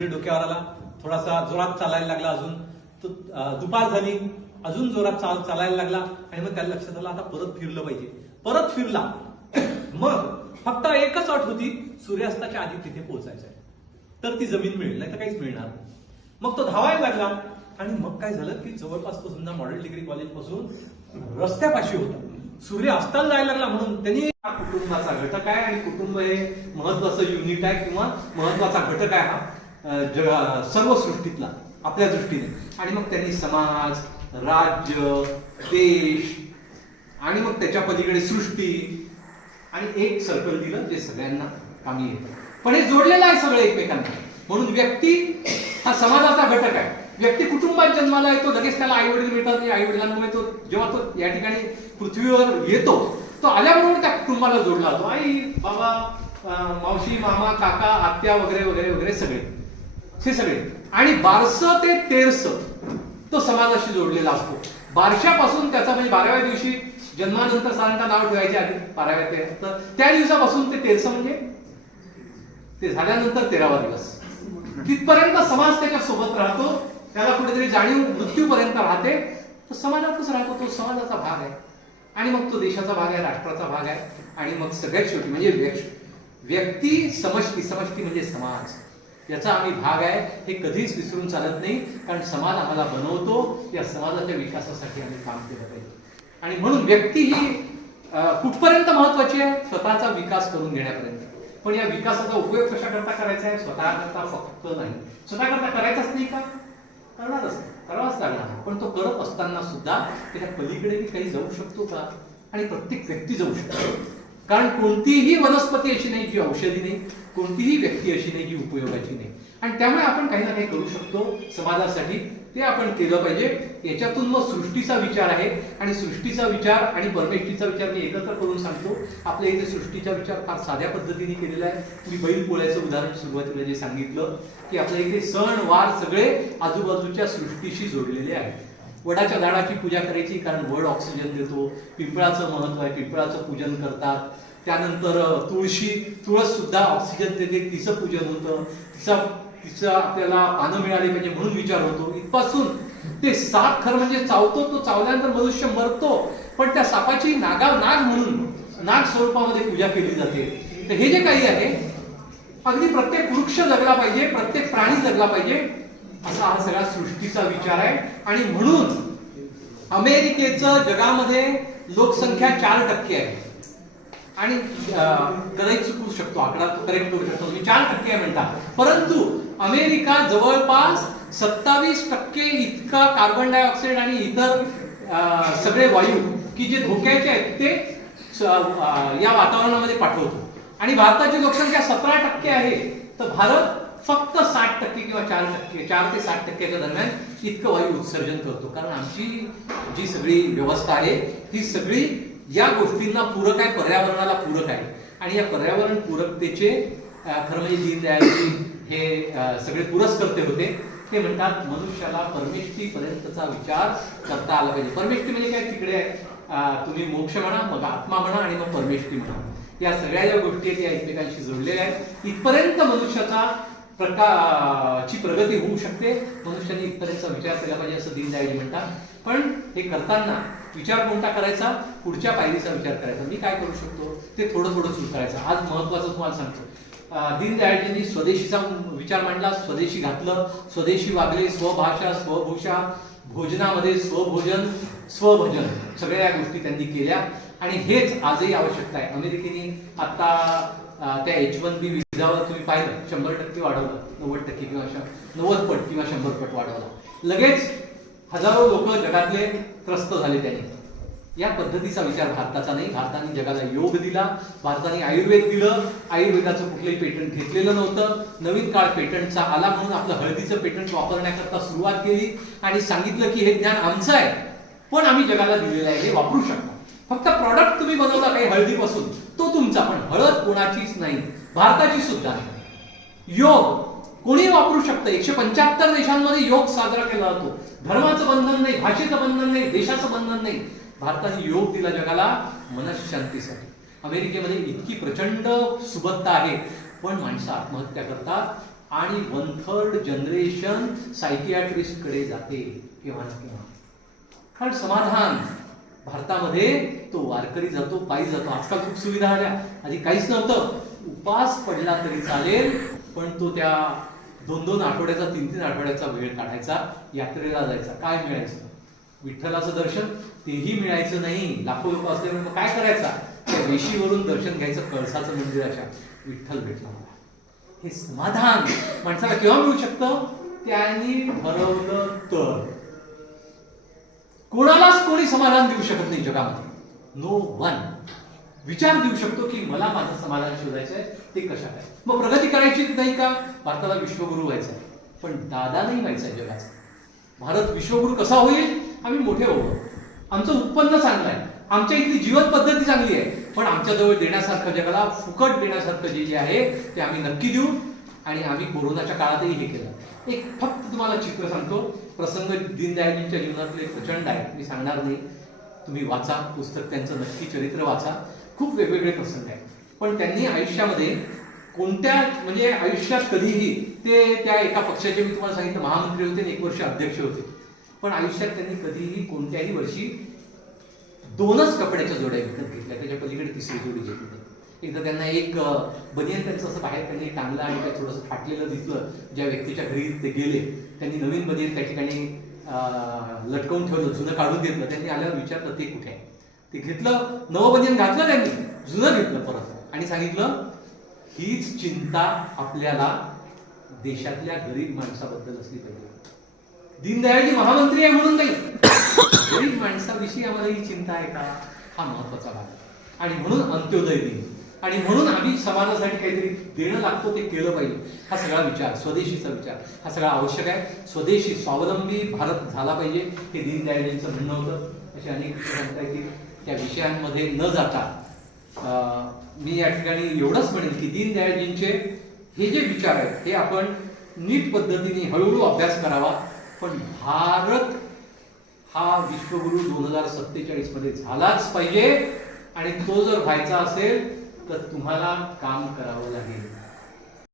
डोक्यावर आला, थोडासा जोरात चालायला लागला, अजून तो दुपार झाली, अजून जोरात चालायला लागला आणि मग त्याला लक्षात आलं आता परत फिरलं पाहिजे. परत फिरला. मग फक्त एकच अट होती, सूर्यास्ताच्या आधी तिथे पोहोचायचं आहे, तर ती जमीन मिळेल, नाही तर काहीच मिळणार. मग तो धावायला लागला आणि मग काय झालं की जवळपास तो समजा मॉडेल डिग्री कॉलेज पासून रस्त्यापाशी होता. सूर्य अस्ताला जायला लागला म्हणून त्यांनी कुटुंबाचा घटक आहे आणि कुटुंब हे महत्वाचं युनिट आहे किंवा महत्वाचा घटक आहे हा सर्व सृष्टीतला आपल्या दृष्टीने. आणि मग त्यांनी समाज, राज्य, देश आणि मग त्याच्या पलीकडे सृष्टी आणि एक सर्कल दिलं जे सगळ्यांना कामी येतं. पण हे जोडलेलं आहे सगळं एकमेकांना. म्हणून व्यक्ती हा समाजाचा घटक आहे. व्यक्ती कुटुंबात जन्माला येतो, लगेच त्याला आई वडील मिळतात. आई वडिलांमुळे तो जेव्हा तो या ठिकाणी पृथ्वीवर येतो, तो आल्याबरोबर त्या कुटुंबाला जोडला जातो. आई, बाबा, मावशी, मामा, काका, आत्या वगैरे वगैरे वगैरे सगळे हे सगळे. आणि बारसं ते तेरसं तो समाजाशी जोडलेला असतो. बारशापासून त्याचा म्हणजे 12व्या दिवशी जन्मानंतर साधारणतः नाव ठेवायचे आधी 12व्या ते, तर त्या दिवसापासून ते तेरसं म्हणजे ते झाल्यानंतर 13वा दिवस तिथपर्यंत समाज त्याच्या सोबत राहतो. त्याला कुठेतरी जाणीव मृत्यूपर्यंत राहते. तो समाजातच राहतो, तो समाजाचा भाग आहे. आणि मग तो देशाचा भाग आहे, राष्ट्राचा भाग आहे. आणि मग सगळ्यात शेवटी म्हणजे व्यक्ती समष्टी, समष्टी म्हणजे समाज, याचा आम्ही भाग आहे. हे कधीच विसरून चालत नाही, कारण समाज आम्हाला बनवतो. या समाजाच्या विकासासाठी आम्ही काम केलं पाहिजे. आणि म्हणून व्यक्ती ही कुठपर्यंत महत्वाची आहे, स्वतःचा विकास करून घेण्यापर्यंत. पण या विकासाचा उपयोग कशा करता करायचा आहे, स्वतः करता फक्त नाही. स्वतः करता करायचाच नाही का, करणारच, करावाच लागणार. पण तो करत असताना सुद्धा त्याच्या पलीकडे काही जाऊ शकतो का, आणि प्रत्येक व्यक्ती जाऊ शकतो. कारण कोणतीही वनस्पती अशी नाही जी औषधी नाही, कोणतीही व्यक्ती अशी नाही जी उपयोगाची नाही. आणि त्यामुळे आपण काही ना काही करू शकतो समाजासाठी, ते आपण केलं पाहिजे. याच्यातून मग सृष्टीचा विचार आहे. आणि सृष्टीचा विचार आणि परमेष्ठीचा विचार मी एकत्र करून सांगतो. आपल्या इथे सृष्टीचा विचार फार साध्या पद्धतीने केलेला आहे. मी बैल पोळ्याचं उदाहरण सुरुवातीला जे सांगितलं की आपल्या इथे सण वार सगळे आजूबाजूच्या सृष्टीशी जोडलेले आहेत. वडाच्या झाडाची पूजा करायची, कारण वड ऑक्सिजन देतो. पिंपळाचं महत्व आहे, पिंपळाचं पूजन करतात. त्यानंतर तुळस सुद्धा ऑक्सिजन देते, तिचं पूजन होतं. तिचं आपल्याला पानं मिळाली पाहिजे म्हणून विचार होतो. इथपासून ते साप खरं म्हणजे चावतो, तो चावल्यानंतर मनुष्य मरतो, पण त्या सापाची नाग म्हणून नाग स्वरूपामध्ये पूजा केली जाते. तर हे जे काही आहे, अगदी प्रत्येक वृक्ष जगला पाहिजे, प्रत्येक प्राणी जगला पाहिजे, असा हा सगळा सृष्टीचा विचार आहे. आणि म्हणून अमेरिकेचं जगामध्ये लोकसंख्या 4% आहे. आणि कदाचित चुकू शकतो, आकडा करेक्ट करू शकतो, मी 4% म्हणतात. परंतु अमेरिका जवळपास 27% इतका कार्बन डायऑक्साईड आणि इतर सगळे वायू की जे धोक्याचे आहेत ते या वातावरणामध्ये पाठवतो. आणि भारताची लोकसंख्या 17% आहे, तर भारत फक्त 60% किंवा 4% 4 ते 60%च्या दरम्यान इतकं वायू उत्सर्जन करतो. कारण आमची जी सगळी व्यवस्था आहे ती सगळी या गोष्टींना पूरक आहे, पर्यावरणाला पूरक आहे. आणि या पर्यावरण पूरकतेचे खरं म्हणजे दीनदयाळजी हे सगळे पुरस्कर्ते होते. ते म्हणतात मनुष्याला परमेष्ठीपर्यंतचा विचार करता आला पाहिजे. परमेष्ठी म्हणजे काय, तिकडे तुम्ही मोक्ष म्हणा, मग आत्मा म्हणा आणि मग परमेष्ठी म्हणा. या सगळ्या ज्या गोष्टी आहेत त्या एकमेकांशी जोडलेल्या आहेत. इथपर्यंत मनुष्याचा ची प्रगती होऊ शकते. मनुष्याने इथपर्यंतचा विचार केला पाहिजे असं दीनदयाळजी म्हणतात. पण हे करताना विचार कोणता करायचा, पुढच्या पायरीचा विचार करायचा. मी काय करू शकतो ते थोडं थोडं सुरू करायचं. आज महत्वाचं तुम्हाला सांगतो, दीनदयाळजींनी स्वदेशीचा विचार मांडला, स्वदेशी घातलं, स्वदेशी वागले, स्वभाषा स्वभूषा, भोजनामध्ये स्वभोजन स्वभजन, सगळ्या गोष्टी त्यांनी केल्या. आणि हेच आजही आवश्यकता आहे. अमेरिकेने आता त्या H-1B विजावर तुम्ही पाहिलं 100% वाढवलं, 90% किंवा 90 पट किंवा 100 पट वाढवलं. लगेच हजारो लोक जगातले त्रस्त झाले त्याने. या पद्धतीचा विचार भारताचा नाही. भारताने जगाला योग दिला, भारताने आयुर्वेद दिलं. आयुर्वेदाचं कुठलंही पेटंट घेतलेलं नव्हतं. नवीन काळ पेटंटचा आला म्हणून आपलं हळदीचं पेटंट वापरण्याकरता सुरुवात केली आणि सांगितलं की हे ज्ञान आमचं आहे, पण आम्ही जगाला दिलेलं आहे, हे वापरू शकता. फक्त प्रॉडक्ट तुम्ही बनवला काही हळदीपासून, तो तुमचा, पण हळद कोणाचीच नाही, भारताची सुद्धा नाही. योग कोणी वापरू शकतं. 175 देशांमध्ये योग साजरा केला जातो. धर्माचं बंधन नाही, भाषेचं बंधन नाही, देशाचं बंधन नाही. भारताने योग दिला जगाला मनशांतीसाठी. अमेरिकेमध्ये इतकी प्रचंड सुबत्ता आहे, पण माणसं आत्महत्या करतात. आणि 1/3 जनरेशन सायकियाट्रिस्ट कडे जाते केव्हा ना केव्हा. कारण समाधान भारतामध्ये तो वारकरी जातो, पायी जातो. आजकाल खूप सुविधा आल्या, आधी काहीच नव्हतं. उपास पडला तरी चालेल, पण तो त्या 2-2 आठवड्याचा 3-3 आठवड्याचा वेळ काढायचा, यात्रेला जायचा. काय मिळायचं? विठ्ठलाचं दर्शन तेही मिळायचं नाही. लाखो लोक असल्यामुळे मग काय करायचा? त्या वेशीवरून दर्शन घ्यायचं, कळसाचं मंदिराच्या. विठ्ठल भेटला मला. हे समाधान माणसाला केव्हा मिळू शकतं? त्यांनी ठरवलं तर. कोणालाच कोणी समाधान देऊ शकत नाही जगामध्ये. No one. विचार देऊ शकतो की मला माझं समाधान शोधायचं आहे, ते कशा काय. मग प्रगती करायची नाही का? भारताला विश्वगुरु व्हायचं आहे, पण दादा नाही व्हायचा आहे जगाचा. भारत विश्वगुरु कसा होईल? आम्ही मोठे होऊ, आमचं उत्पन्न चांगलं आहे, आमच्या इथली जीवन पद्धती चांगली आहे, पण आमच्याजवळ देण्यासारखं, जगाला फुकट देण्यासारखं जे आहे ते आम्ही नक्की देऊ. आणि आम्ही कोरोनाच्या काळातही हे केलं. एक फक्त तुम्हाला चित्र सांगतो. प्रसंग दीनदयाळजींच्या जीवनातले प्रचंड आहे, मी सांगणार नाही. तुम्ही वाचा पुस्तक, त्यांचं नक्की चरित्र वाचा. खूप वेगवेगळे प्रसंग आहेत. पण त्यांनी आयुष्यामध्ये कोणत्या, म्हणजे आयुष्यात कधीही ते त्या एका पक्षाचे, मी तुम्हाला सांगितलं, महामंत्री होते आणि 1 वर्ष अध्यक्ष होते. पण आयुष्यात त्यांनी कधीही कोणत्याही वर्षी 2च कपड्याच्या जोड्या विकत घेतल्या, त्याच्या पलीकडे 3री जोडी घेतली नाही. एकदा त्यांना एक बनियन त्यांचं असं बाहेर त्यांनी टांगलं आणि काय थोडंसं फाटलेलं दिसलं. ज्या व्यक्तीच्या घरी ते गेले, त्यांनी नवीन बनियन त्या ठिकाणी लटकवून ठेवलं, जुनं काढून घेतलं. त्यांनी आल्यावर विचारलं ते कुठे आहे. ते घेतलं, नवं बनियन घातलं त्यांनी, जुनं घेतलं परत आणि सांगितलं हीच चिंता आपल्याला देशातल्या गरीब माणसाबद्दल असली पाहिजे. दीनदयाळजी महामंत्री आहे म्हणून नाही, गरीब माणसाविषयी आम्हाला ही चिंता आहे का, हा महत्वाचा भाग आहे. आणि म्हणून अंत्योदय दिन, आणि म्हणून आम्ही समाजासाठी काहीतरी देणं लागतो, ते केलं पाहिजे. हा सगळा विचार, स्वदेशीचा विचार, हा सगळा आवश्यक आहे. स्वदेशी स्वावलंबी भारत झाला पाहिजे, हे दीनदयाळजींचं म्हणणं होतं. असे अनेक विषय म्हणताय की त्या विषयांमध्ये न जाता मी या ठिकाणी एवढंच म्हणेन की दीनदयाळजींचे हे जे विचार आहेत, हे आपण नीट पद्धतीने हळूहळू अभ्यास करावा. पण भारत हा विश्वगुरु 2047 मध्ये झालाच पाहिजे. आणि तो जर व्हायचा असेल तर तुम्हाला काम करावं लागेल.